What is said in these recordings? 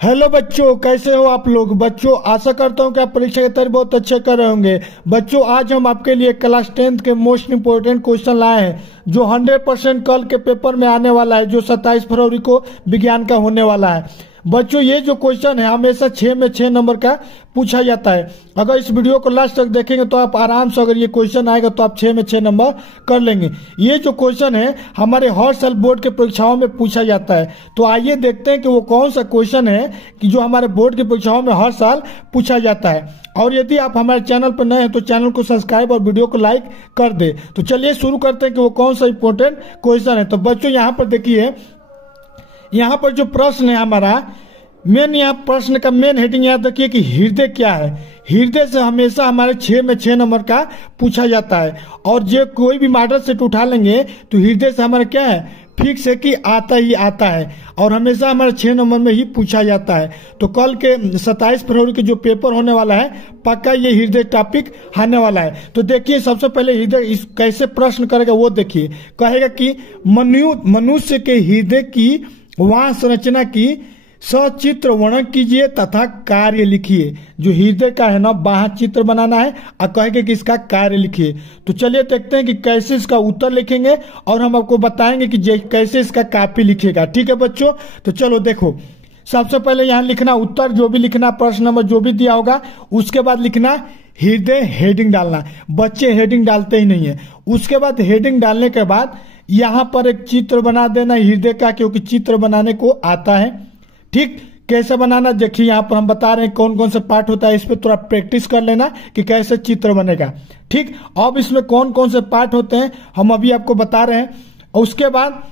Hello बच्चों, कैसे हो आप लोग। बच्चों आशा करता हूँ कि आप परीक्षा की तैयारी बहुत अच्छे कर रहे होंगे। बच्चों आज हम आपके लिए क्लास 10th के मोस्ट इंपोर्टेंट क्वेश्चन लाए हैं जो 100% कल के पेपर में आने वाला है, जो 27 फरवरी को विज्ञान का होने वाला है। बच्चों ये जो क्वेश्चन है हमेशा 6 में 6 नंबर का पूछा जाता है। अगर इस वीडियो को लास्ट तक देखेंगे तो आप आराम से, अगर ये क्वेश्चन आएगा तो आप 6 में 6 नंबर कर लेंगे। ये जो क्वेश्चन है हमारे हर साल बोर्ड के परीक्षाओं में पूछा जाता है। तो आइए देखते हैं कि वो कौन सा क्वेश्चन है कि जो हमारे बोर्ड की परीक्षाओं में हर साल पूछा जाता है। और यदि आप हमारे चैनल पर नए हैं तो चैनल को सब्सक्राइब और वीडियो को लाइक कर दे। तो चलिए शुरू करते हैं कि वो कौन सा इंपोर्टेंट क्वेश्चन है। तो बच्चों यहाँ पर देखिए, यहाँ पर जो प्रश्न है हमारा मेन, यहाँ प्रश्न का मेन हेडिंग याद रखिए कि हृदय क्या है। हृदय से हमेशा हमारे 6 में 6 नंबर का पूछा जाता है। और जो कोई भी मॉडल सेट उठा लेंगे तो हृदय से हमारा क्या है, फिक्स है कि आता ही आता है और हमेशा हमारे 6 नंबर में ही पूछा जाता है। तो कल के 27 फरवरी के जो पेपर होने वाला है पक्का ये हृदय टॉपिक आने वाला है। तो देखिए सबसे पहले हृदय कैसे प्रश्न करेगा वो देखिए। कहेगा कि मनुष्य के हृदय की वहाँ संरचना की सचित्र वर्णन कीजिए तथा कार्य लिखिए। जो हृदय का है ना वहाँ चित्र बनाना है और कहेंगे कि इसका कार्य लिखिए। तो चलिए देखते हैं कि कैसे इसका उत्तर लिखेंगे और हम आपको बताएंगे कि कैसे इसका कॉपी लिखेगा। ठीक है बच्चों, तो चलो देखो। सबसे पहले यहाँ लिखना उत्तर, जो भी लिखना प्रश्न नंबर जो भी दिया होगा, उसके बाद लिखना हृदय, हेडिंग डालना। बच्चे हेडिंग डालते ही नहीं है। उसके बाद हेडिंग डालने के बाद यहाँ पर एक चित्र बना देना हृदय का, क्योंकि चित्र बनाने को आता है। ठीक, कैसे बनाना देखिए, यहाँ पर हम बता रहे हैं कौन कौन सा पार्ट होता है। इस पर थोड़ा प्रैक्टिस कर लेना कि कैसे चित्र बनेगा। ठीक, अब इसमें कौन कौन से पार्ट होते हैं हम अभी आपको बता रहे हैं। और उसके बाद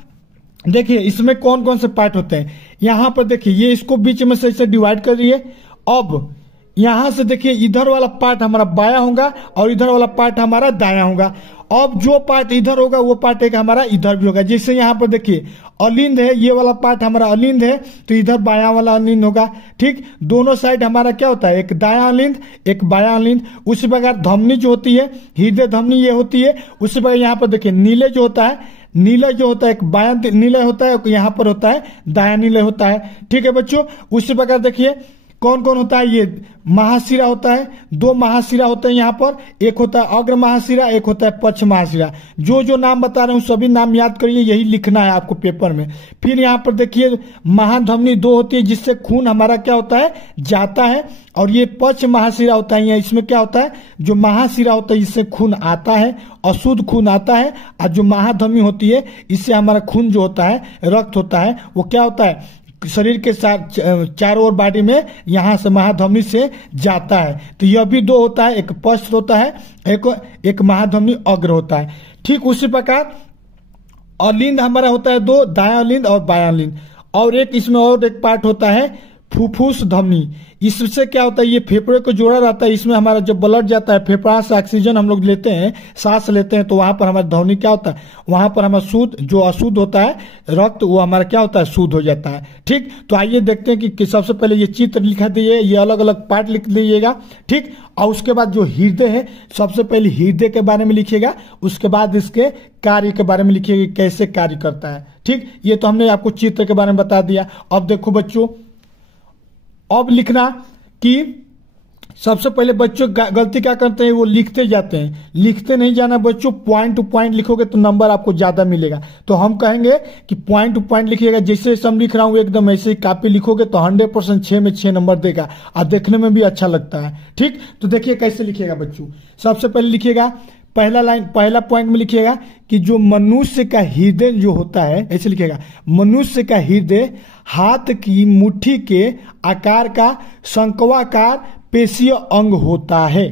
देखिए इसमें कौन कौन से पार्ट होते हैं। यहाँ पर देखिए ये इसको बीच में से डिवाइड करिए। अब यहाँ से देखिए इधर वाला पार्ट हमारा बायां होगा और इधर वाला पार्ट हमारा दायां होगा। अब जो पार्ट इधर होगा वो पार्ट एक हमारा इधर भी होगा। जैसे यहाँ पर देखिए अलिंद है, ये वाला पार्ट हमारा अलिंद है तो इधर बायां वाला अलिंद होगा। ठीक, दोनों साइड हमारा क्या होता है, एक दायां अलिंद एक बायां अलिंद। उसी प्रकार धमनी जो होती है, हृदय धमनी ये होती है। उसी प्रकार यहाँ पर देखिए नीले जो होता है, नीला जो होता है एक बायां नीले होता है, यहाँ पर होता है दायां नीले होता है। ठीक है बच्चों, उसी प्रकार देखिए कौन कौन होता है। ये महाशिरा होता है, 2 महाशिरा होते हैं यहाँ पर। एक होता है अग्र महाशिरा, एक होता है पक्ष महाशिरा। जो जो नाम बता रहे हूँ सभी नाम याद करिए, यही लिखना है आपको पेपर में। फिर यहाँ पर देखिए महाधमनी 2 होती है जिससे खून हमारा क्या होता है, जाता है। और ये पक्ष महाशिरा होता है, इसमें क्या होता है, जो महाशिरा होता है इससे खून आता है, अशुद्ध खून आता है। और जो महाधमनी होती है इससे हमारा खून जो होता है, रक्त होता है, वो क्या होता है, शरीर के साथ चारों ओर बॉडी में यहाँ से महाधमनी से जाता है। तो यह भी 2 होता है, एक पश्च होता है, एक महाधमनी अग्र होता है। ठीक उसी प्रकार अलिंद हमारा होता है 2, दायां अलिंद और बायां अलिंद। और एक इसमें और एक पार्ट होता है फुफ्फुस धमनी। इससे क्या होता है, ये फेफड़े को जोड़ा रहता है। इसमें हमारा जब ब्लड जाता है, फेफड़ा से ऑक्सीजन हम लोग लेते हैं, सांस लेते हैं, तो वहां पर हमारा ध्वनि क्या होता है, वहां पर हमारा शुद्ध जो अशुद्ध होता है रक्त वो हमारा क्या होता है, शुद्ध हो जाता है। ठीक, तो आइए देखते हैं कि सबसे पहले ये चित्र लिखा दीजिए, ये अलग अलग पार्ट लिख दीजिएगा। ठीक, और उसके बाद जो हृदय है सबसे पहले हृदय के बारे में लिखिएगा, उसके बाद इसके कार्य के बारे में लिखिएगा, कैसे कार्य करता है। ठीक, ये तो हमने आपको चित्र के बारे में बता दिया। अब देखो बच्चों, अब लिखना कि सबसे पहले बच्चों गलती क्या करते हैं, वो लिखते जाते हैं। लिखते नहीं जाना बच्चों, पॉइंट टू पॉइंट लिखोगे तो नंबर आपको ज्यादा मिलेगा। तो हम कहेंगे कि पॉइंट टू पॉइंट लिखिएगा। जैसे हम लिख रहा हूं एकदम ऐसे ही कॉपी लिखोगे तो 100% 6 में 6 नंबर देगा और देखने में भी अच्छा लगता है। ठीक, तो देखिए कैसे लिखिएगा बच्चों। सबसे पहले लिखिएगा पहला लाइन, पहला पॉइंट में लिखिएगा कि जो मनुष्य का हृदय जो होता है, ऐसे लिखिएगा, मनुष्य का हृदय हाथ की मुट्ठी के आकार का शंक्वाकार पेशीय अंग होता है।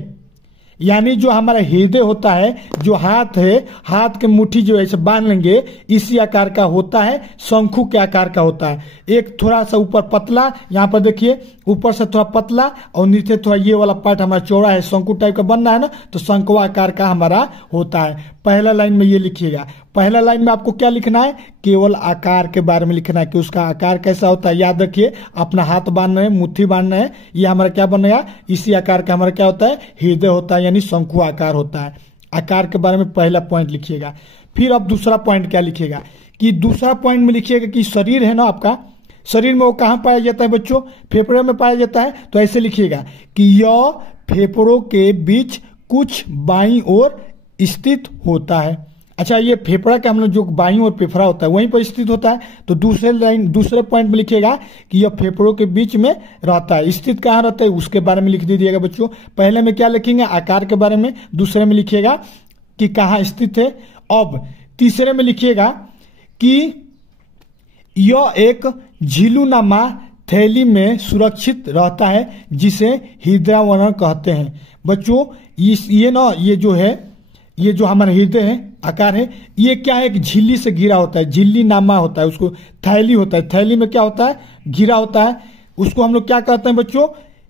यानी जो हमारा हृदय होता है, जो हाथ है, हाथ के मुट्ठी जो ऐसे बांध लेंगे इसी आकार का होता है, शंखु के आकार का होता है। एक थोड़ा सा ऊपर पतला, यहाँ पर देखिए ऊपर से थोड़ा पतला और नीचे थोड़ा ये वाला पार्ट हमारा चौड़ा है, शंकु टाइप का बनना है ना, तो शंकुआ आकार का हमारा होता है। पहला लाइन में ये लिखिएगा। पहला लाइन में आपको क्या लिखना है, केवल आकार के बारे में लिखना है कि उसका आकार कैसा होता है। याद रखिए, अपना हाथ बांधना है, मुट्ठी बांधना है, ये हमारा क्या बनेगा, इसी आकार का हमारा क्या होता है, हृदय होता है, यानी शंकु आकार होता है। आकार के बारे में पहला पॉइंट लिखिएगा। फिर अब दूसरा पॉइंट क्या लिखिएगा कि दूसरा पॉइंट में लिखिएगा कि शरीर है ना आपका, शरीर में वो कहाँ पाया जाता है बच्चों? फेफड़े में पाया जाता है। तो ऐसे लिखिएगा कि यह फेफड़ों के बीच कुछ बाईं ओर स्थित होता है। अच्छा, ये फेफड़ा का हम लोग जो बाईं ओर फेफड़ा होता है वहीं पर स्थित होता है। तो दूसरे पॉइंट में लिखिएगा कि यह फेफड़ों के बीच में रहता है। स्थित कहाँ रहता है उसके बारे में लिख दीजिएगा बच्चों। पहले में क्या लिखेंगे? आकार के बारे में। दूसरे में लिखिएगा कि कहाँ स्थित है। अब तीसरे में लिखिएगा कि यह एक झिल्लुनुमा थैली में सुरक्षित रहता है जिसे हृदयावरण कहते हैं। बच्चों ये जो हमारा हृदय है, आकार है, ये क्या है? एक झिल्ली से घिरा होता है, झिल्लीनुमा होता है, उसको थैली होता है। थैली में क्या होता है? घिरा होता है। उसको हम लोग क्या कहते हैं बच्चों?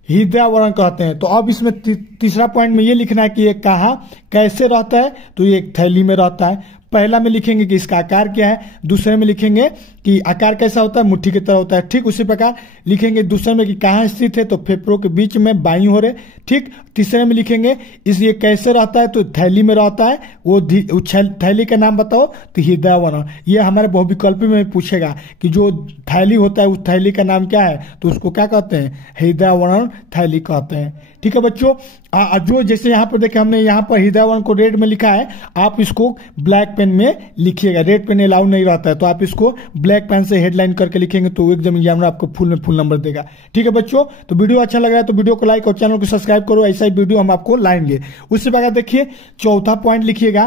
हृदयावरण कहते हैं। तो अब इसमें तीसरा पॉइंट में ये लिखना है कि ये कहाँ कैसे रहता है। तो ये एक थैली में रहता है। पहला में लिखेंगे कि इसका आकार क्या है। दूसरे में लिखेंगे कि आकार कैसा होता है? मुट्ठी की तरह होता है। ठीक उसी प्रकार लिखेंगे दूसरे में कि कहाँ स्थित है, तो फेफड़ों के बीच में बाईं ओर है। ठीक। तीसरे में लिखेंगे ये कैसे रहता है, तो थैली में रहता है। वो थैली का नाम बताओ, तो हृदयावरण। ये हमारे बहुविकल्पी में पूछेगा कि जो थैली होता है उस थैली का नाम क्या है, तो उसको क्या कहते हैं? हृदयावरण थैली कहते हैं। ठीक है बच्चों। जो जैसे यहाँ पर देखें, हमने यहाँ पर हृदयावरण को रेड में लिखा है, आप इसको ब्लैक पेन में लिखिएगा। रेड पेन अलाउ नहीं रहता है, तो आप इसको ब्लैक पेन से हेडलाइन करके लिखेंगे तो एग्जाम एग्जामिनर आपको फुल में फुल नंबर देगा। ठीक है बच्चों। तो वीडियो अच्छा लग रहा है तो वीडियो को लाइक और चैनल को सब्सक्राइब करो। ऐसा ही वीडियो हम आपको लाएंगे। उससे बाद देखिए चौथा पॉइंट लिखिएगा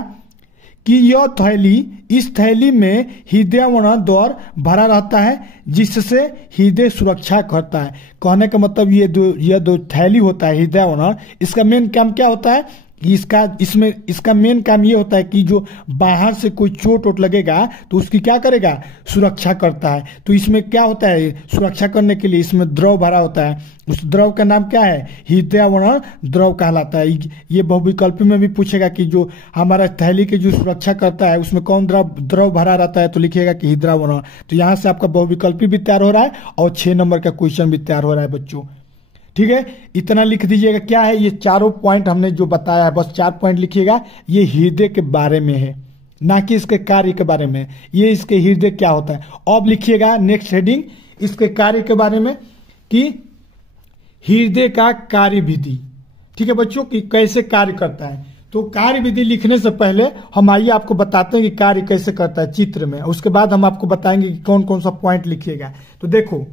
कि यह थैली, इस थैली में हृदयावरण द्वार भरा रहता है जिससे हृदय सुरक्षा करता है। कहने का मतलब ये दो थैली होता है हृदयावरण, इसका मेन काम क्या होता है? इसका मेन काम ये होता है कि जो बाहर से कोई चोट वोट लगेगा तो उसकी क्या करेगा? सुरक्षा करता है। तो इसमें क्या होता है? सुरक्षा करने के लिए इसमें द्रव भरा होता है। उस द्रव का नाम क्या है? हृदयावरण द्रव कहलाता है। ये बहुविकल्पी में भी पूछेगा कि जो हमारा थैली की जो सुरक्षा करता है उसमें कौन द्रव भरा रहता है, तो लिखिएगा कि हृदयावरण। तो यहाँ से आपका बहुविकल्पी भी तैयार हो रहा है और 6 नंबर का क्वेश्चन भी तैयार हो रहा है बच्चों। ठीक है, इतना लिख दीजिएगा। क्या है ये चारों पॉइंट हमने जो बताया है, बस 4 पॉइंट लिखिएगा। ये हृदय के बारे में है, ना कि इसके कार्य के बारे में। ये इसके हृदय क्या होता है। अब लिखिएगा नेक्स्ट हेडिंग इसके कार्य के बारे में कि हृदय का कार्य विधि। ठीक है बच्चों, कि कैसे कार्य करता है। तो कार्य विधि लिखने से पहले हम आइए आपको बताते हैं कि कार्य कैसे करता है चित्र में। उसके बाद हम आपको बताएंगे कि कौन कौन सा पॉइंट लिखिएगा। तो देखो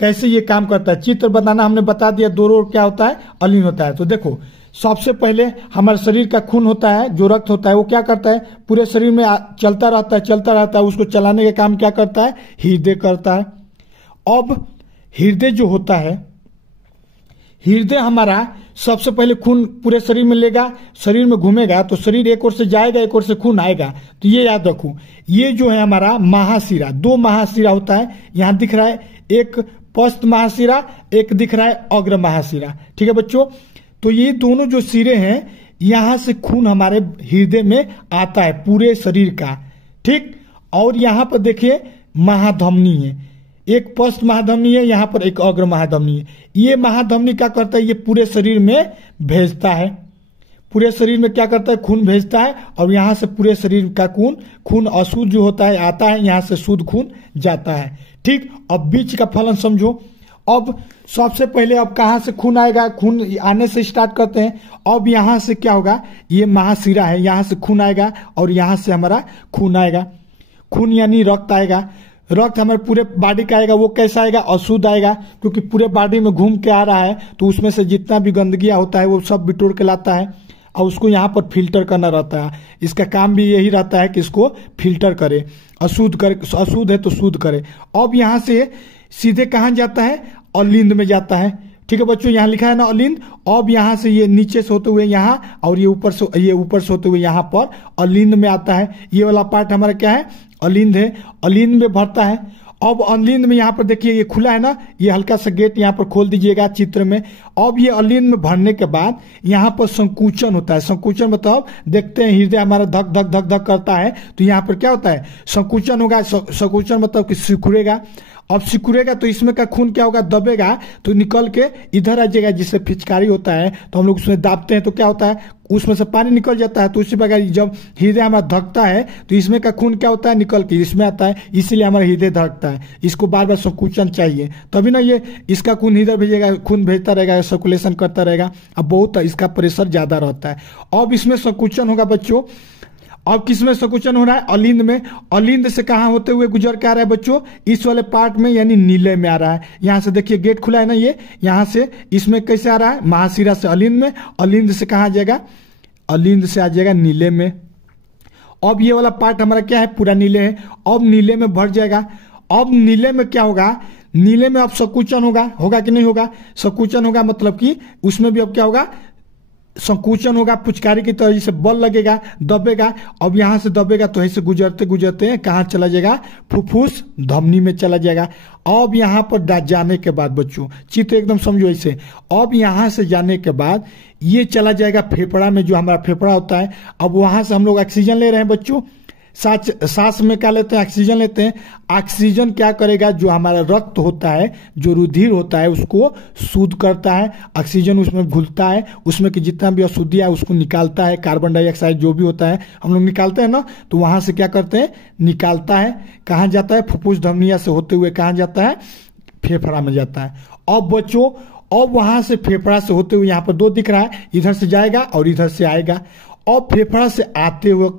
कैसे ये काम करता है। चित्र बनाना हमने बता दिया। दोनों क्या होता है? अलीन होता है। तो देखो सबसे पहले हमारे शरीर का खून होता है, जो रक्त होता है वो क्या करता है? पूरे शरीर में चलता रहता है। उसको चलाने का काम क्या करता है? हृदय करता है। अब हृदय जो होता है, हृदय हमारा सबसे पहले खून पूरे शरीर में लेगा, शरीर में घूमेगा, तो शरीर एक ओर से जाएगा, एक ओर से खून आएगा। तो ये याद रखो, ये जो है हमारा महाशिरा, 2 महाशिरा होता है। यहां दिख रहा है एक पश्च महाशिरा, एक दिख रहा है अग्र महाशिरा। ठीक है बच्चों। तो ये दोनों जो सिरे हैं, यहां से खून हमारे हृदय में आता है पूरे शरीर का। ठीक। और यहां पर देखिए महाधमनी है, एक पश्च महाधमनी है, यहां पर एक अग्र महाधमनी है। ये महाधमनी क्या करता है? ये पूरे शरीर में भेजता है। पूरे शरीर में क्या करता है? खून भेजता है। और यहां से पूरे शरीर का खून अशुद्ध जो होता है आता है, यहां से शुद्ध खून जाता है। ठीक। अब बीच का फलन समझो। अब सबसे पहले अब कहां से खून आएगा? खून आने से स्टार्ट करते हैं। अब यहां से क्या होगा? ये महाशिरा है, यहां से खून आएगा और यहां से हमारा खून आएगा। खून यानी रक्त आएगा। रक्त हमारे पूरे बॉडी का आएगा। वो कैसा आएगा? अशुद्ध आएगा, क्योंकि पूरे बॉडी में घूम के आ रहा है। तो उसमें से जितना भी गंदगियां होता है वो सब बिटोर के लाता है और उसको यहाँ पर फिल्टर करना रहता है। इसका काम भी यही रहता है कि इसको फिल्टर करे, अशुद्ध करे, अशुद्ध है तो शुद्ध करे। अब यहाँ से सीधे कहाँ जाता है? अलिंद में जाता है। ठीक है बच्चों, यहाँ लिखा है ना अलिंद। अब यहाँ से ये नीचे से होते हुए यहाँ और ये ऊपर से होते हुए यहाँ पर अलिंद में आता है। ये वाला पार्ट हमारा क्या है? अलिंद है। अलिंद में भरता है। अब अलिंद में यहाँ पर देखिए ये खुला है ना, ये हल्का सा गेट यहाँ पर खोल दीजिएगा चित्र में। अब ये अलिंद में भरने के बाद यहाँ पर संकुचन होता है। संकुचन मतलब देखते हैं हृदय हमारा धक धक धक धक करता है, तो यहाँ पर क्या होता है? संकुचन होगा। संकुचन मतलब कि सिकुड़ेगा। अब सिकुड़ेगा तो इसमें का खून क्या होगा, दबेगा तो निकल के इधर आ जाएगा। जिससे पिचकारी होता है तो हम लोग उसमें दाबते हैं तो क्या होता है, उसमें से पानी निकल जाता है। तो उसी प्रकार जब हृदय हमारा धड़कता है तो इसमें का खून क्या होता है, निकल के इसमें आता है, इसीलिए हमारा हृदय धड़कता है। इसको बार बार संकुचन चाहिए, तभी ना ये इसका खून इधर भेजेगा, खून भेजता रहेगा, सर्कुलेशन करता रहेगा। अब बहुत इसका प्रेशर ज्यादा रहता है। अब इसमें संकुचन होगा बच्चों। अब किसमें संकुचन हो रहा है, अलिंद में। अलिंद से कहाँ होते हुए गुजर के आ रहा है बच्चों, इस वाले पार्ट में यानी नीले में आ रहा है। यहाँ से देखिए गेट खुला है ना, ये यहाँ से इसमें कैसे आ रहा है, महाशिरा से अलिंद में। अलिंद से कहाँ आ जाएगा, अलिंद से आ जाएगा नीले में। अब ये वाला पार्ट हमारा क्या है, पूरा नीले है। अब नीले में भर जाएगा। अब नीले में क्या होगा, नीले में अब संकुचन होगा कि नहीं होगा, संकुचन होगा, मतलब कि उसमें भी अब क्या होगा, संकुचन होगा। पुचकारी की तरह से बल लगेगा, दबेगा। अब यहां से दबेगा तो ऐसे गुजरते गुजरते कहां चला जाएगा, फुफ्फुस धमनी में चला जाएगा। अब यहां पर जाने के बाद बच्चों चित्र एकदम समझो ऐसे, अब यहां से जाने के बाद ये चला जाएगा फेफड़ा में, जो हमारा फेफड़ा होता है। अब वहां से हम लोग ऑक्सीजन ले रहे हैं बच्चों, सांस में क्या लेते हैं, ऑक्सीजन लेते हैं। ऑक्सीजन क्या करेगा, जो हमारा रक्त होता है, जो रुधिर होता है, उसको शुद्ध करता है। ऑक्सीजन उसमें घुलता है, उसमें कि जितना भी अशुद्धि है उसको निकालता है। कार्बन डाइऑक्साइड जो भी होता है हम लोग निकालते हैं ना, तो वहां से क्या करते हैं, निकालता है। कहाँ जाता है, फुफ्फुस धमनिया से होते हुए कहाँ जाता है, फेफड़ा में जाता है। अब बच्चों अब वहां से फेफड़ा से होते हुए यहाँ पर दो दिख रहा है, इधर से जाएगा और इधर से आएगा। अब फेफड़ा से आते हुए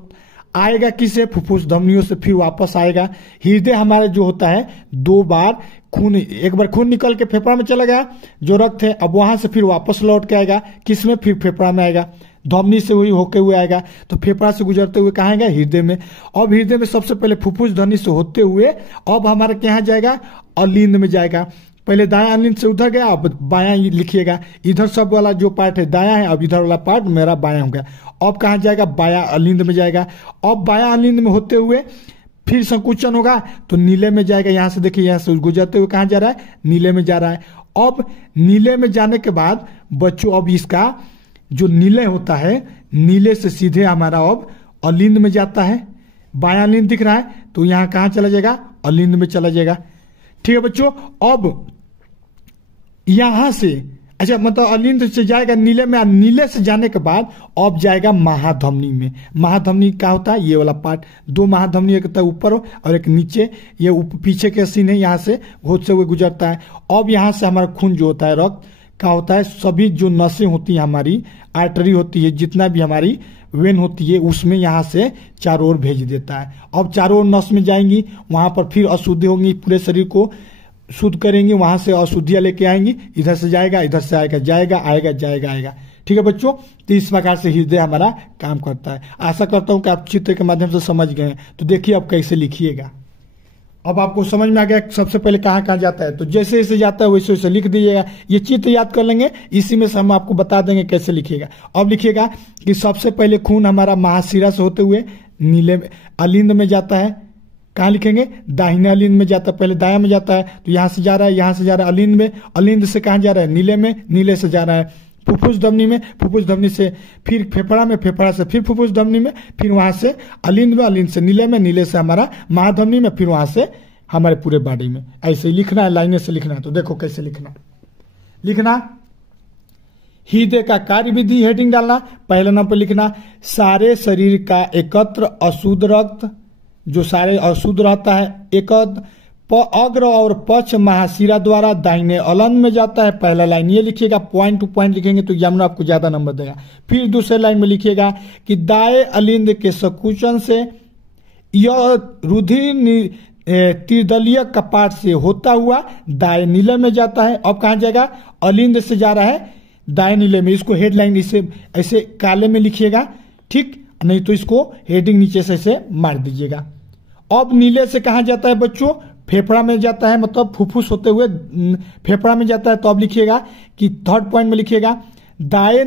आएगा किसे, फुफ्फुस धमनियों से फिर वापस आएगा। हृदय हमारा जो होता है दो बार खून, एक बार खून निकल के फेफड़ा में चला गया जो रक्त है, अब वहां से फिर वापस लौट के आएगा किसमें, फिर फेफड़ा में आएगा। धमनी से हुई होके हुए आएगा तो फेफड़ा से गुजरते हुए कहाँ आएगा, हृदय में। अब हृदय में सबसे पहले फुफ्फुस धमनी से होते हुए अब हमारा क्या जाएगा, अलिंद में जाएगा। पहले दायां अलिंद से उधर गया, अब बायां लिखिएगा। इधर सब वाला जो पार्ट है दायां है, अब इधर वाला पार्ट मेरा बायां हो गया। अब कहाँ जाएगा, बायां अलिंद में जाएगा। अब बायां अलिंद में होते हुए फिर संकुचन होगा तो नीले में जाएगा। यहाँ से देखिए, यहाँ से गुजरते हुए कहाँ जा रहा है, नीले में जा रहा है। अब नीले में जाने के बाद बच्चों अब इसका जो नीले होता है, नीले से सीधे हमारा अब अलिंद में जाता है। बायां अलिंद दिख रहा है तो यहाँ कहाँ चला जाएगा, अलिंद में चला जाएगा। ठीक है बच्चों। अब यहां से अच्छा मतलब अलिंद से जाएगा नीले में, नीले से जाने के बाद अब जाएगा महाधमनी में। महाधमनी क्या होता है, ये वाला पार्ट, दो महाधमनी, एक तो ऊपर हो और एक नीचे, ये पीछे के सीन है, यहाँ से होते हुए गुजरता है। अब यहाँ से हमारा खून जो होता है, रक्त क्या होता है, सभी जो नसें होती है हमारी, आर्टरी होती है, जितना भी हमारी वेन होती है, उसमें यहाँ से चारों ओर भेज देता है। अब चारों ओर नस में जाएंगी, वहां पर फिर अशुद्धि होंगी, पूरे शरीर को शुद्ध करेंगे, वहां से अशुद्धियां लेके आएंगी, इधर से जाएगा, इधर से आएगा, जाएगा आएगा, जाएगा आएगा। ठीक है बच्चों, तो इस प्रकार से हृदय हमारा काम करता है। आशा करता हूं कि आप चित्र के माध्यम से समझ गए हैं। तो देखिए अब कैसे लिखिएगा। अब आपको समझ में आ गया सबसे पहले कहाँ कहाँ जाता है, तो जैसे जैसे जाता है वैसे वैसे लिख दीजिएगा। ये चित्र याद कर लेंगे, इसी में से हम आपको बता देंगे कैसे लिखिएगा। अब लिखिएगा कि सबसे पहले खून हमारा महाशिरा से होते हुए नीले अलिंद में जाता है। कहाँ लिखेंगे, दाहिने अलिंद में जाता है, पहले दायां में जाता है, तो यहाँ से जा रहा है, यहाँ से जा रहा है अलिंद में, अलिंद से कहाँ जा रहा है, नीले में, नीले से जा रहा है फुफ्फुस धमनी में, फुफ्फुस धमनी से फिर फेफड़ा में, फेफड़ा से फिर फुफ्फुस धमनी में, फिर वहां से अलिंद में, अलिंद से नीले में, नीले से हमारा महाधमनी में, फिर वहां से हमारे पूरे बॉडी में। ऐसे ही लिखना है, लाइनें से लिखना है। तो देखो कैसे लिखना। हृदय का कार्य विधि हेडिंग डालना। पहले नंबर पर लिखना, सारे शरीर का एकत्र अशुद्ध रक्त, जो सारे अशुद्ध रहता है, एकत्र अग्र और पक्ष महाशिरा द्वारा दाहिने अलिंद में जाता है। पहला लाइन ये लिखिएगा, पॉइंट टू पॉइंट लिखेंगे तो एग्जामिनर आपको ज्यादा नंबर देगा। फिर दूसरे लाइन में लिखिएगा कि दाएं अलिंद के संकुचन से यह रुधिर त्रिदलीय कपाट से होता हुआ दाएं नीले में जाता है। अब कहाँ जाएगा, अलिंद से जा रहा है दाएं नीले में। इसको हेडलाइन इसे ऐसे काले में लिखिएगा, ठीक, नहीं तो इसको हेडिंग नीचे से ऐसे मार दीजिएगा। अब नीले से कहाँ जाता है बच्चों, फेफड़ा में जाता है, मतलब फुफ्फुस होते हुए फेफड़ा में जाता है। तो अब लिखिएगा कि थर्ड पॉइंट में लिखिएगा, दाएं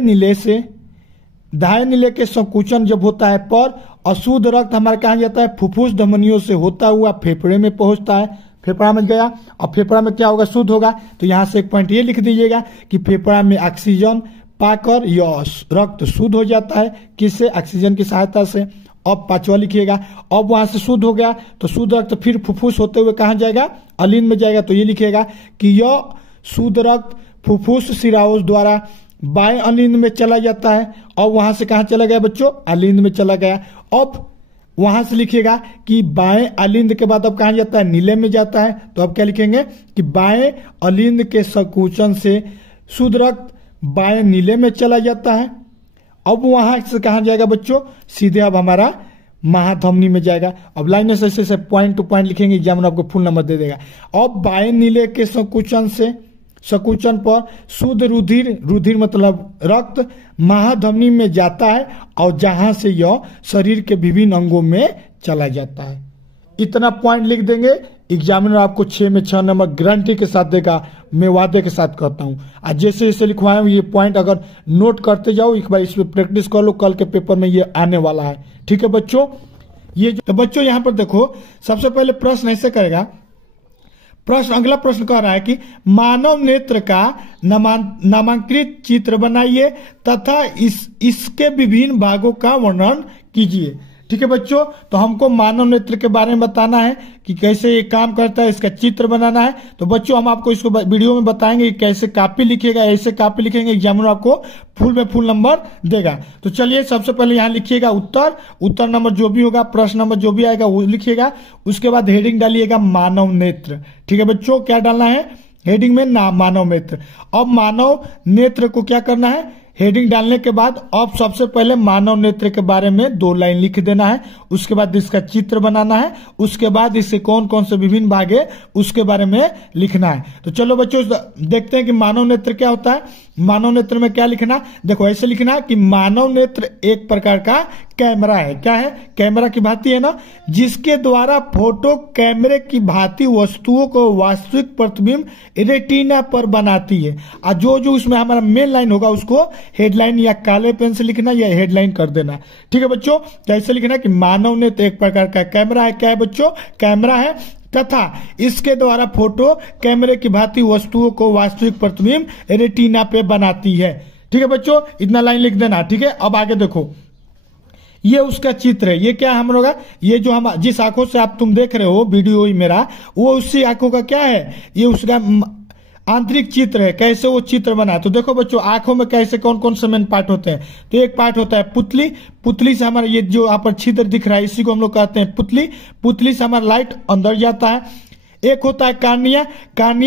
नीले के संकुचन जब होता है पर अशुद्ध रक्त हमारे कहाँ जाता है, फुफ्फुस धमनियों से होता हुआ फेफड़े में पहुंचता है। फेफड़ा में गया, अब फेफड़ा में क्या होगा, शुद्ध होगा। तो यहां से एक पॉइंट ये लिख दीजिएगा कि फेफड़ा में ऑक्सीजन पाकर यह रक्त शुद्ध हो जाता है, किससे, ऑक्सीजन की सहायता से। अब पांचवा लिखिएगा, अब वहां से शुद्ध हो गया तो शुद्ध रक्त फिर फुफ्फुस होते हुए कहाँ जाएगा, अलिंद में जाएगा तो ये लिखेगा कि यह शुद्ध रक्त फुफ्फुस शिराओं द्वारा बाएं अलिंद में चला जाता है और वहां से कहां चला गया बच्चों, अलिंद में चला गया। अब वहां से लिखिएगा कि बाएं अलिंद के बाद अब कहां जाता है, नीले में जाता है। तो अब क्या लिखेंगे कि बाएं अलिंद के संकुचन से शुद्ध रक्त बाएं नीले में चला जाता है। अब वहां से कहां जाएगा बच्चों, सीधे अब हमारा महाधमनी में जाएगा। अब लाइन से पॉइंट टू पॉइंट लिखेंगे, एग्जामिनर आपको फुल नंबर दे देगा। अब बाएं नीले के संकुचन पर शुद्ध रुधिर मतलब रक्त महाधमनी में जाता है और जहां से यह शरीर के विभिन्न अंगों में चला जाता है। इतना पॉइंट लिख देंगे, एग्जामिनर आपको 6 में 6 नंबर गारंटी के साथ देगा, मैं वादे के साथ कहता हूं। आज जैसे जैसे लिखवाए ये पॉइंट अगर नोट करते जाओ, एक बार इस पर प्रैक्टिस कर लो, कल के पेपर में ये आने वाला है। ठीक है बच्चों, ये तो बच्चों यहां पर देखो, सबसे पहले प्रश्न ऐसे करेगा। अगला प्रश्न कह रहा है कि मानव नेत्र का नामांकित चित्र बनाइए तथा इसके विभिन्न भागों का वर्णन कीजिए। ठीक है बच्चों, तो हमको मानव नेत्र के बारे में बताना है कि कैसे ये काम करता है, इसका चित्र बनाना है। तो बच्चों हम आपको इसको वीडियो में बताएंगे कि कैसे कॉपी लिखिएगा, ऐसे कॉपी लिखेंगे, एग्जामिनर आपको फुल में फुल नंबर देगा। तो चलिए सबसे पहले यहाँ लिखिएगा उत्तर नंबर जो भी होगा, प्रश्न नंबर जो भी आएगा वो लिखिएगा। उसके बाद हेडिंग डालिएगा मानव नेत्र। ठीक है बच्चों, क्या डालना है हेडिंग में, मानव नेत्र। अब मानव नेत्र को क्या करना है, हेडिंग डालने के बाद अब सबसे पहले मानव नेत्र के बारे में 2 लाइन लिख देना है। उसके बाद इसका चित्र बनाना है। उसके बाद इससे कौन कौन से विभिन्न भाग है उसके बारे में लिखना है। तो चलो बच्चों देखते हैं कि मानव नेत्र क्या होता है। मानव नेत्र में क्या लिखना, देखो ऐसे लिखना कि मानव नेत्र एक प्रकार का कैमरा है। क्या है, कैमरा की भांति है ना, जिसके द्वारा फोटो कैमरे की भांति वस्तुओं को वास्तविक प्रतिबिंब रेटिना पर बनाती है। और जो उसमें हमारा मेन लाइन होगा उसको हेडलाइन या काले पेन से लिखना या हेडलाइन कर देना। ठीक है बच्चों, तो ऐसे लिखना कि मानव नेत्र एक प्रकार का कैमरा है। क्या है बच्चों, कैमरा है तथा इसके द्वारा फोटो कैमरे की भांति वस्तुओं को वास्तविक प्रतिबिंब रेटिना पे बनाती है। ठीक है बच्चों, इतना लाइन लिख देना। ठीक है, अब आगे देखो, ये उसका चित्र है। ये क्या हम लोग, ये जो हम जिस आंखों से तुम देख रहे हो वीडियो ही मेरा, वो उसी आंखों का क्या है, ये उसका आंतरिक चित्र है। कैसे वो चित्र बना, तो देखो बच्चों आंखों में कैसे कौन कौन से मेन पार्ट होते हैं। तो एक पार्ट होता है पुतली से हमारा ये जो यहाँ पर छिद्र दिख रहा है इसी को हम लोग कहते हैं पुतली से हमारा लाइट अंदर जाता है। एक होता है कार्निया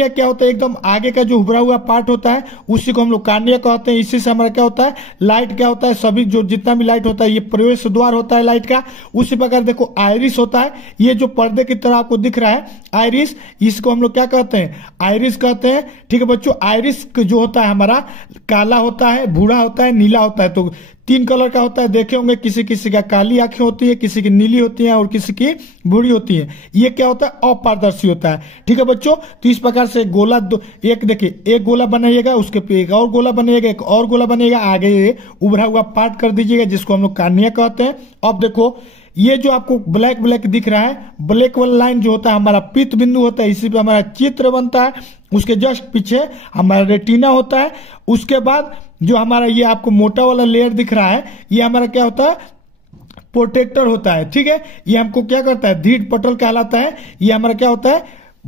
क्या होता है, एकदम आगे का जो उभरा हुआ पार्ट होता है उसी को हम लोग कार्निया कहते हैं। इसी से हमारा क्या होता है, लाइट क्या होता है, सभी जो जितना भी लाइट होता है ये प्रवेश द्वार होता है लाइट का। उसी प्रकार देखो आइरिस होता है, ये जो पर्दे की तरह आपको दिख रहा है आइरिस, इसको हम लोग क्या कहते हैं, आइरिस कहते हैं। ठीक है बच्चों, आइरिस जो होता है हमारा काला होता है, भूरा होता है, नीला होता है। तो 3 कलर का होता है, देखे होंगे, किसी किसी का काली आंखें होती है, किसी की नीली होती है और किसी की भूरी होती है। ये क्या होता है, अपारदर्शी होता है। ठीक है बच्चों, तो इस प्रकार से गोला एक देखिए, एक गोला बनाइएगा, उसके पे एक और गोला बनेगा, एक और गोला बनेगा, आगे उभरा हुआ पार्ट कर दीजिएगा जिसको हम लोग कार्निया कहते हैं। अब देखो ये जो आपको ब्लैक दिख रहा है, ब्लैक वाला लाइन जो होता है हमारा पित्त बिंदु होता है, इसी पे हमारा चित्र बनता है। उसके जस्ट पीछे हमारा रेटिना होता है। उसके बाद जो हमारा ये आपको मोटा वाला लेयर दिख रहा है ये हमारा क्या होता है, प्रोटेक्टर होता है। ठीक है, ये हमको क्या करता है, धीर पटल कहलाता है। ये हमारा क्या होता है,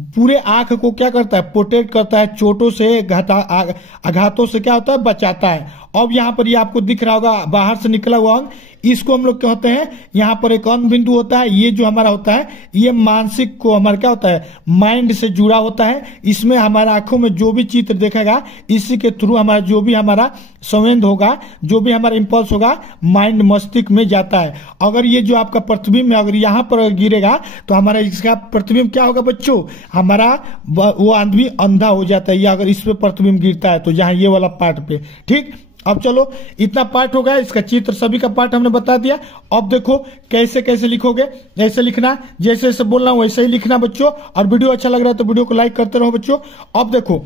पूरे आंख को क्या करता है, प्रोटेक्ट करता है, चोटों से आघातों से क्या होता है, बचाता है। अब यहाँ पर ये आपको दिख रहा होगा बाहर से निकला हुआ अंग, इसको हम लोग कहते हैं, यहाँ पर एक अन्य बिंदु होता है। ये जो हमारा होता है ये मानसिक को हमारा क्या होता है, माइंड से जुड़ा होता है। इसमें हमारे आंखों में जो भी चित्र देखेगा इसी के थ्रू हमारा जो भी हमारा संवेद होगा, जो भी हमारा इंपल्स होगा माइंड मस्तिष्क में जाता है। अगर ये जो आपका प्रतिबिंब है अगर यहाँ पर गिरेगा तो हमारा इसका प्रतिबिंब क्या होगा बच्चों, हमारा वो आदमी अंधा हो जाता है। या अगर इस पे प्रतिबिंब गिरता है तो यहाँ ये वाला पार्ट पे। ठीक, अब चलो इतना पार्ट हो गया, इसका चित्र सभी का पार्ट हमने बता दिया। अब देखो कैसे कैसे लिखोगे, ऐसे लिखना, जैसे जैसे बोल रहा हूं वैसे ही लिखना बच्चों। और वीडियो अच्छा लग रहा है तो वीडियो को लाइक करते रहो बच्चों। अब देखो,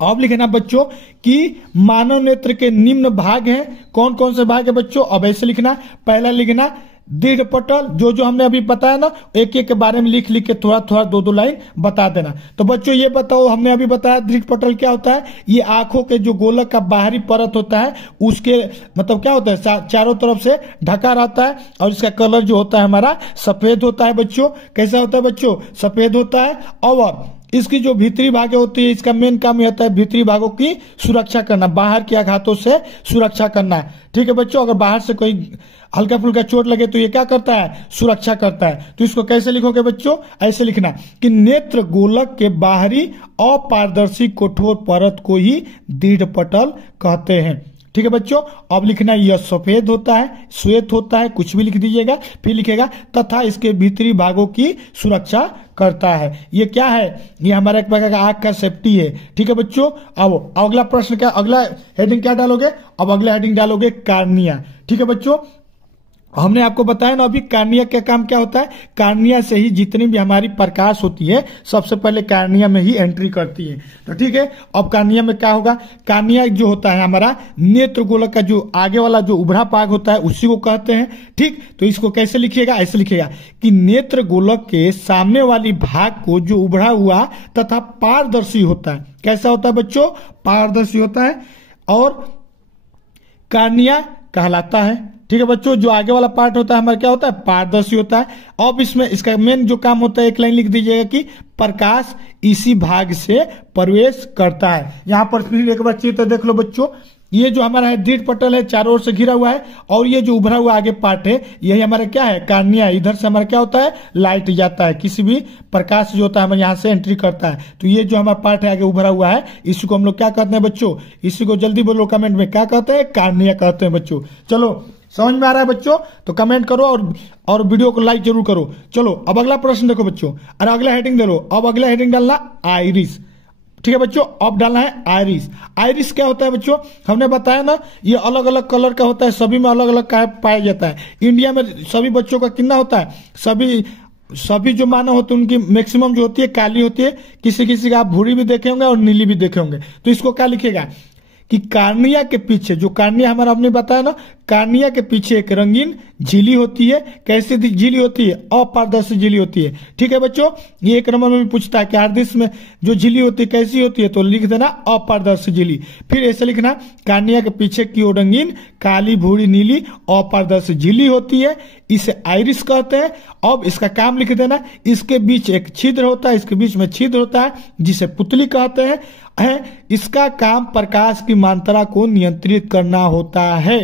अब लिखना बच्चों कि मानव नेत्र के निम्न भाग हैं। कौन कौन से भाग है बच्चों, अब ऐसे लिखना। पहला लिखना दृढ़ पटल, जो जो हमने अभी बताया ना, एक एक के बारे में लिख लिख के थोड़ा थोड़ा दो दो लाइन बता देना। तो बच्चों ये बताओ, हमने अभी बताया दृढ़ पटल क्या होता है। ये आंखों के जो गोलक का बाहरी परत होता है उसके मतलब क्या होता है, चारों तरफ से ढका रहता है और इसका कलर जो होता है हमारा सफेद होता है बच्चों। कैसा होता है बच्चों, सफेद होता है। और इसकी जो भीतरी भागें होती है, इसका मेन काम ये होता है भीतरी भागों की सुरक्षा करना, बाहर के आघातों से सुरक्षा करना है। ठीक है बच्चों, अगर बाहर से कोई हल्का फुल्का चोट लगे तो ये क्या करता है, सुरक्षा करता है। तो इसको कैसे लिखोगे बच्चों, ऐसे लिखना कि नेत्र गोलक के बाहरी अपारदर्शी कठोर परत को ही दृढ़ पटल कहते हैं। ठीक है बच्चों, अब लिखना यह सफेद होता है, श्वेत होता है, कुछ भी लिख दीजिएगा, फिर लिखेगा तथा इसके भीतरी भागों की सुरक्षा करता है। ये क्या है, ये हमारा एक प्रकार का आंख का सेफ्टी है। ठीक है बच्चों, अब अगला प्रश्न क्या, अगला हेडिंग क्या डालोगे, अब अगला हेडिंग डालोगे कार्निया। ठीक है बच्चों, हमने आपको बताया ना अभी कार्निया का काम क्या होता है। कार्निया से ही जितनी भी हमारी प्रकाश होती है सबसे पहले कार्निया में ही एंट्री करती है। तो ठीक है, अब कार्निया में क्या होगा, कार्निया जो होता है हमारा नेत्र गोलक का जो आगे वाला जो उभरा भाग होता है उसी को कहते हैं। ठीक, तो इसको कैसे लिखिएगा, ऐसे लिखिएगा कि नेत्र गोलक के सामने वाली भाग को जो उभरा हुआ तथा पारदर्शी होता है। कैसा होता है बच्चों, पारदर्शी होता है और कार्निया कहलाता है। ठीक है बच्चों, जो आगे वाला पार्ट होता है हमारा क्या होता है, पारदर्शी होता है। अब इसमें इसका मेन जो काम होता है, एक लाइन लिख दीजिएगा कि प्रकाश इसी भाग से प्रवेश करता है। यहां पर फिर एक बार चित्र देख लो बच्चों, ये जो हमारा है दृढ़ पटल है, चारों ओर से घिरा हुआ है और ये जो उभरा हुआ आगे पार्ट है यही हमारा क्या है, कार्निया। इधर से हमारा क्या होता है, लाइट जाता है, किसी भी प्रकाश जो होता है हमारे यहाँ से एंट्री करता है। तो ये जो हमारा पार्ट है आगे उभरा हुआ है, इसी को हम लोग क्या कहते हैं बच्चों, इसी को जल्दी बोलो कमेंट में, क्या कहते हैं, कार्निया कहते हैं बच्चों। चलो समझ में आ रहा है बच्चों, तो कमेंट करो और वीडियो को लाइक जरूर करो। चलो अब अगला प्रश्न देखो बच्चों, और अगला हेडिंग दे लो। अब अगला हेडिंग डालना आइरिस। ठीक है बच्चों, अब डालना है आइरिस। आइरिस क्या होता है बच्चों, हमने बताया ना ये अलग अलग कलर का होता है, सभी में अलग अलग पाया जाता है। इंडिया में सभी बच्चों का कितना होता है, सभी जो मानव होते हैं उनकी मैक्सिमम जो होती है काली होती है, किसी किसी का आप भूरी भी देखे होंगे और नीली भी देखे होंगे। तो इसको क्या लिखेगा कि कार्निया के पीछे, जो कार्निया हमारा आपने बताया ना, कार्निया के पीछे एक रंगीन झिल्ली होती है। कैसी झिल्ली होती है, अपारदर्शी झिल्ली होती है। ठीक है बच्चों, ये एक नंबर में भी पूछता है कि आर्दिश में जो झिल्ली होती है कैसी होती है, तो लिख देना अपारदर्शी झिल्ली। फिर ऐसे लिखना कार्निया के पीछे की ओर रंगीन काली भूरी नीली अपारदर्शी झिल्ली होती है, इसे आइरिस कहते हैं। अब इसका काम लिख देना, इसके बीच एक छिद्र होता है, इसके बीच में छिद्र होता है जिसे पुतली कहते हैं। इसका काम प्रकाश की मात्रा को नियंत्रित करना होता है।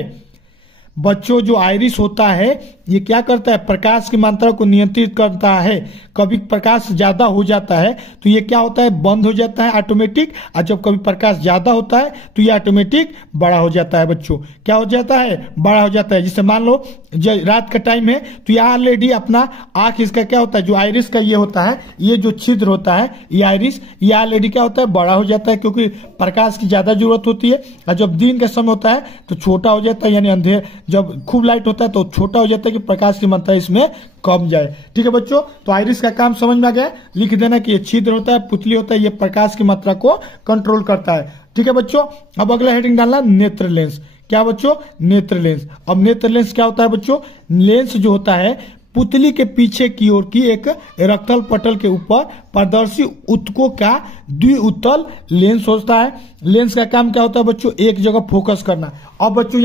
बच्चों जो आइरिस होता है ये क्या करता है, प्रकाश की मात्रा को नियंत्रित करता है। कभी प्रकाश ज्यादा हो जाता है तो ये क्या होता है, बंद हो जाता है ऑटोमेटिक, और जब कभी प्रकाश ज्यादा होता है तो ये ऑटोमेटिक बड़ा हो जाता है। बच्चों क्या हो जाता है, बड़ा हो जाता है। जिससे मान लो रात का टाइम है तो ये ऑलरेडी अपना आंख, इसका क्या होता है, जो आइरिस का ये होता है, ये जो छिद्र होता है ये आइरिस, ये ऑलरेडी क्या होता है, बड़ा हो जाता है, क्योंकि प्रकाश की ज्यादा जरूरत होती है। और जब दिन का समय होता है तो छोटा हो जाता है, यानी अंधेर जब खूब लाइट होता है तो छोटा हो जाता है कि प्रकाश की मात्रा इसमें कम जाए। ठीक है बच्चों, तो आइरिस का काम समझ में आ गया। लिख देना कि ये छिद्र होता है, पुतली होता है, ये प्रकाश की मात्रा को कंट्रोल करता है। ठीक है बच्चों, अब अगला हेडिंग डालना नेत्र लेंस। क्या बच्चों, नेत्र लेंस। अब नेत्र लेंस क्या होता है बच्चों, लेंस जो होता है पुतली के पीछे की ओर की एक रक्तल पटल के ऊपर पारदर्शी उत्तकों का द्विउत्तल लेंस होता है। लेंस का काम क्या होता है बच्चों, एक जगह फोकस करना। अब बच्चों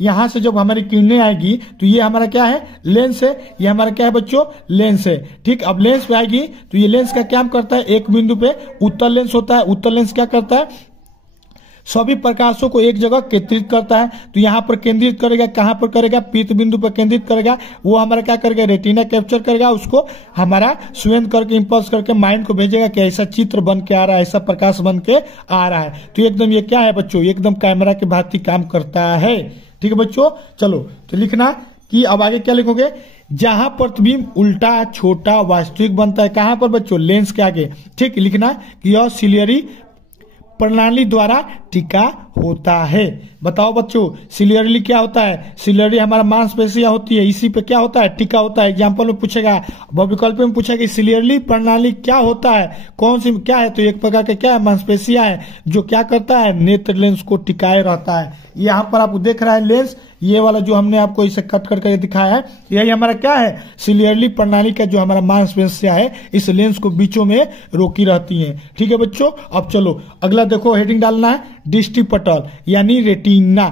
यहाँ से जब हमारी किरणें आएगी तो ये हमारा क्या है, लेंस है। ये हमारा क्या है बच्चों, लेंस है। ठीक, अब लेंस पे आएगी तो ये लेंस का काम करता है, एक बिंदु पे उत्तल लेंस होता है। उत्तल लेंस क्या करता है, सभी प्रकाशों को एक जगह केंद्रित करता है। तो यहाँ पर केंद्रित करेगा, कहाँ पर करेगा, पीत बिंदु पर केंद्रित करेगा। वो हमारा क्या करेगा, रेटिना कैप्चर करेगा, उसको हमारा स्वयं करके इंपल्स करके माइंड को भेजेगा कि ऐसा चित्र बन के आ रहा है, ऐसा प्रकाश बन के आ रहा है। तो एकदम ये क्या है बच्चों, एकदम कैमरा के भांति काम करता है। ठीक है बच्चों, चलो तो लिखना कि अब आगे क्या लिखोगे, जहां प्रतिबिंब उल्टा छोटा वास्तविक बनता है, कहां पर बच्चों, लेंस के आगे। ठीक, लिखना कि यह सिलियरी प्रणाली द्वारा टिका होता है। बताओ बच्चों, सिलियरली क्या होता है? सिलियरली हमारा मांसपेशियां होती है, इसी पे क्या होता है? टीका होता है। एग्जाम्पल में पूछेगा, विकल्प में पूछेगा कि सिलियरली प्रणाली क्या होता है, कौन सी क्या है? तो एक प्रकार का क्या है? मांसपेशियां है जो क्या करता है? नेत्र लेंस को टिकाए रहता है। यहाँ पर आपको देख रहा है लेंस, ये वाला जो हमने आपको इसे कट करके दिखाया है, यही हमारा क्या है? सिलियरली प्रणाली का जो हमारा मांसपेशियां है, इस लेंस को बीचों में रोकी रहती है। ठीक है बच्चों, अब चलो अगला देखो, हेडिंग डालना है दृष्टि पटल यानी रेटिना।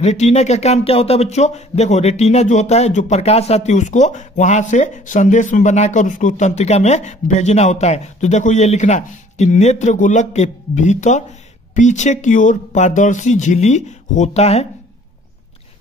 रेटिना का काम क्या होता है बच्चों? देखो, रेटिना जो होता है, जो प्रकाश आती है उसको वहां से संदेश में बनाकर उसको तंत्रिका में भेजना होता है। तो देखो ये लिखना कि नेत्र गोलक के भीतर पीछे की ओर पारदर्शी झिल्ली होता है।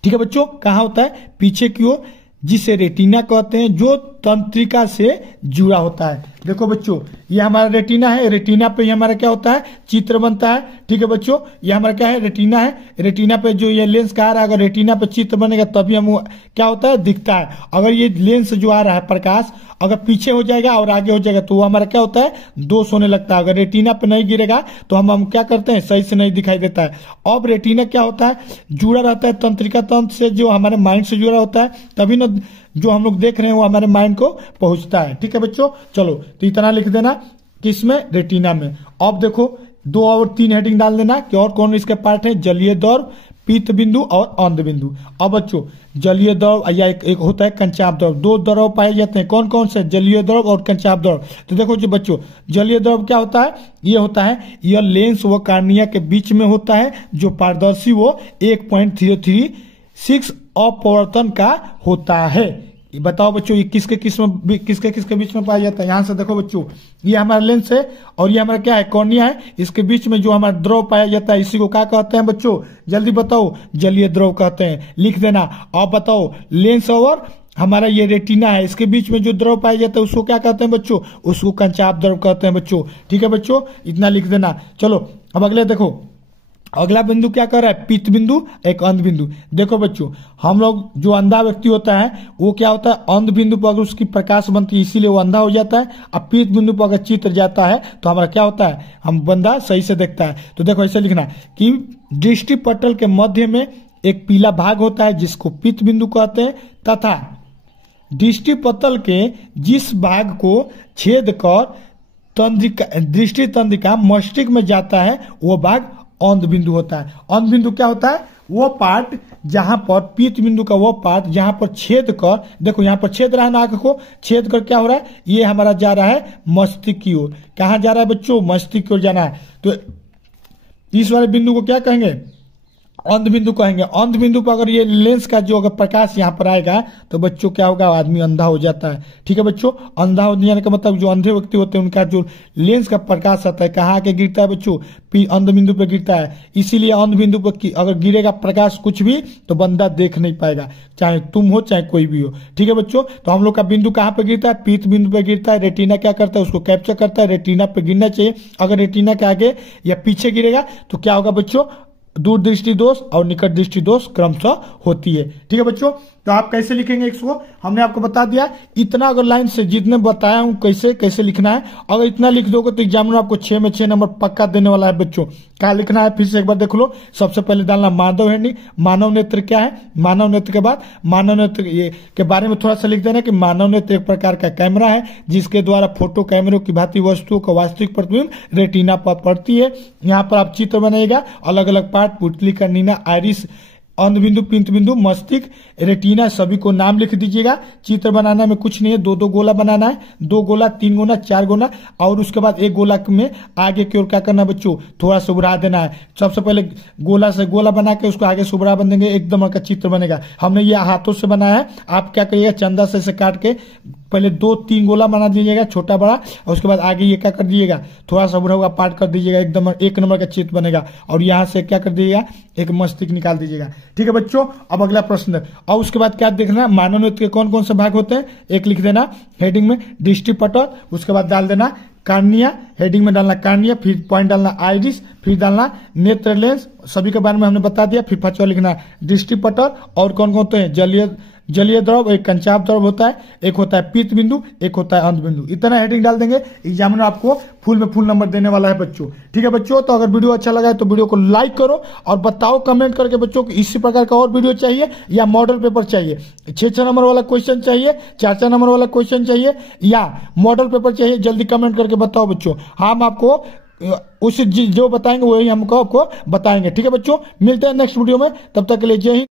ठीक है बच्चों, कहाँ होता है? पीछे की ओर, जिसे रेटिना कहते हैं, जो तंत्रिका से जुड़ा होता है। देखो बच्चों, ये हमारा रेटिना है, रेटिना पे हमारा क्या होता है? चित्र बनता है। ठीक है बच्चों, ये हमारा क्या है? रेटिना है। रेटिना पे जो ये लेंस का आ रहा है, अगर रेटिना पे चित्र बनेगा तभी हम क्या होता है? दिखता है। अगर ये लेंस जो आ रहा है प्रकाश, अगर पीछे हो जाएगा और आगे हो जाएगा तो वो हमारा क्या होता है? दोष होने लगता है। अगर रेटिना पे नहीं गिरेगा तो हम क्या करते हैं? सही से नहीं दिखाई देता है। अब रेटिना क्या होता है? जुड़ा रहता है तंत्रिका तंत्र से, जो हमारे माइंड से जुड़ा होता है, तभी ना जो हम लोग देख रहे हैं वो हमारे माइंड को पहुंचता है। ठीक है बच्चों, चलो तो इतना लिख देना किसमें? रेटिना में। अब देखो 2 और 3 हेडिंग डाल देना कि और कौन इसके पार्ट है? जलीय द्रव, पीत बिंदु और अंध बिंदु। अब बच्चों, जलीय द्रव या एक होता है कंचाप द्रव। 2 द्रव पाए जाते हैं, कौन कौन से? जलीय द्रव और कंचाप द्रव। तो देखो जी बच्चों, जलीय द्रव क्या होता है? ये होता है, यह लेंस व कार्निया के बीच में होता है, जो पारदर्शी वो 1.036 अपवर्तन का होता है। बताओ बच्चों, ये किसके बीच में पाया जाता है? यहां से देखो बच्चों, ये हमारा लेंस है और ये हमारा क्या है? कॉर्निया है। इसके बीच में जो हमारा द्रव पाया जाता है, इसी को क्या कहते हैं बच्चों? जल्दी बताओ, जलीय द्रव कहते हैं। लिख देना। अब बताओ, लेंस और हमारा ये रेटिना है, इसके बीच में जो द्रव पाया जाता है उसको क्या कहते हैं बच्चों? उसको कंचाप द्रव कहते हैं बच्चों। ठीक है बच्चों, इतना लिख देना। चलो अब अगले देखो, अगला बिंदु क्या कर रहा है? पीत बिंदु, एक अंध बिंदु। देखो बच्चों, हम लोग जो अंधा व्यक्ति होता है वो क्या होता है? अंध बिंदु पर अगर उसकी प्रकाश बनती है इसीलिए वो अंधा हो जाता है। अब पीत बिंदु पर अगर चित्र जाता है तो हमारा क्या होता है? हम बंदा सही से देखता है। तो देखो ऐसे लिखना कि दृष्टि पटल के मध्य में एक पीला भाग होता है जिसको पीत बिंदु कहते हैं, तथा दृष्टि पटल के जिस भाग को छेद कर दृष्टि तंत्रिका मस्तिष्क में जाता है वो भाग अंध बिंदु होता है। अंध बिंदु क्या होता है? वो पार्ट जहां पर पीत बिंदु का वो पार्ट जहां पर छेद कर, देखो यहां पर छेद रहा है, आंख को छेद कर क्या हो रहा है? ये हमारा जा रहा है मस्तिष्क की ओर। कहां जा रहा है बच्चों? मस्तिष्क की ओर जाना है। तो इस वाले बिंदु को क्या कहेंगे? अंध बिंदु कहेंगे। अंध बिंदु पर अगर ये लेंस का जो अगर प्रकाश यहाँ पर आएगा तो बच्चों क्या होगा? आदमी अंधा हो जाता है। ठीक है बच्चों, अंधा हो जाने का मतलब जो अंधे व्यक्ति होते हैं उनका जो लेंस का प्रकाश आता है कहाँ आके गिरता है बच्चों? अंध बिंदु पे गिरता है। इसीलिए अंध बिंदु पर अगर गिरेगा प्रकाश कुछ भी तो बंदा देख नहीं पाएगा, चाहे तुम हो चाहे कोई भी हो। ठीक है बच्चों, तो हम लोग का बिंदु कहाँ पे गिरता है? पीत बिंदु पे गिरता है। रेटिना क्या करता है? उसको कैप्चर करता है। रेटिना पे गिरना चाहिए। अगर रेटिना के आगे या पीछे गिरेगा तो क्या होगा बच्चों? दूर दृष्टि दोष और निकट दृष्टि दोष क्रमशः होती है। ठीक है बच्चों, तो आप कैसे लिखेंगे इसको हमने आपको बता दिया। इतना अगर लाइन से जितने बताया हूं कैसे कैसे लिखना है, अगर इतना लिख दोगे तो एग्जामिनर आपको 6 में 6 नंबर पक्का देने वाला है बच्चों। क्या लिखना है फिर से एक बार देख लो। सबसे पहले डालना मानव हेडिंग। मानव नेत्र क्या है? मानव नेत्र के बाद मानव नेत्र के बारे में थोड़ा सा लिख देना कि मानव नेत्र एक प्रकार का कैमरा है जिसके द्वारा फोटो कैमरों की भांति वस्तुओं का वास्तविक प्रतिबिंब रेटिना पर पड़ती है। यहाँ पर आप चित्र बनाइएगा, अलग अलग पार्ट, पुतली का नीना, आइरिस, अंध बिंदु, पिंत बिंदु, मस्तिष्क, रेटिना, सभी को नाम लिख दीजिएगा। चित्र बनाना में कुछ नहीं है, 2-2 गोला बनाना है। 2 गोला, 3 गोला, 4 गोला, और उसके बाद एक गोला में आगे की ओर क्या करना है बच्चों? थोड़ा सा उभरा देना है। सबसे पहले गोला से गोला बना के उसको आगे से उभरा बन देंगे, एकदम का चित्र बनेगा। हमने ये हाथों से बनाया है, आप क्या करिएगा? चंदा से इसे काट के पहले 2-3 गोला बना दीजिएगा छोटा बड़ा, और उसके बाद आगे ये क्या कर दीजिएगा? थोड़ा सा उभरा हुआ पार्ट कर दीजिएगा, एकदम 1 नंबर का चित्र बनेगा। और यहाँ से क्या कर दीजिएगा? एक मस्तिष्क निकाल दीजिएगा। ठीक है बच्चों, अब अगला प्रश्न। और उसके बाद क्या देखना? मानव नेत्र के कौन कौन से भाग होते हैं? एक लिख देना हेडिंग में दृष्टि पटल, उसके बाद डाल देना कार्निया, हेडिंग में डालना कार्निया, फिर पॉइंट डालना आइरिस, फिर डालना नेत्र लेंस, सभी के बारे में हमने बता दिया। फिर 5वां लिखना दृष्टि पटल। और कौन कौन होते हैं? जलीय जलीय द्रव, एक कंचाप द्रव होता है, एक होता है पीत बिंदु, एक होता है अंत बिंदु। इतना हेडिंग डाल देंगे, एग्जामिनर आपको फुल में फुल नंबर देने वाला है बच्चों। ठीक है बच्चों, तो अगर वीडियो अच्छा लगा है तो वीडियो को लाइक करो और बताओ कमेंट करके बच्चों को इसी प्रकार का और वीडियो चाहिए या मॉडल पेपर चाहिए, 6 नंबर वाला क्वेश्चन चाहिए, 4 नंबर वाला क्वेश्चन चाहिए या मॉडल पेपर चाहिए, जल्दी कमेंट करके बताओ बच्चों। हम आपको उस जो बताएंगे वही हमको आपको बताएंगे। ठीक है बच्चों, मिलते हैं नेक्स्ट वीडियो में, तब तक के लिए जय हिंद।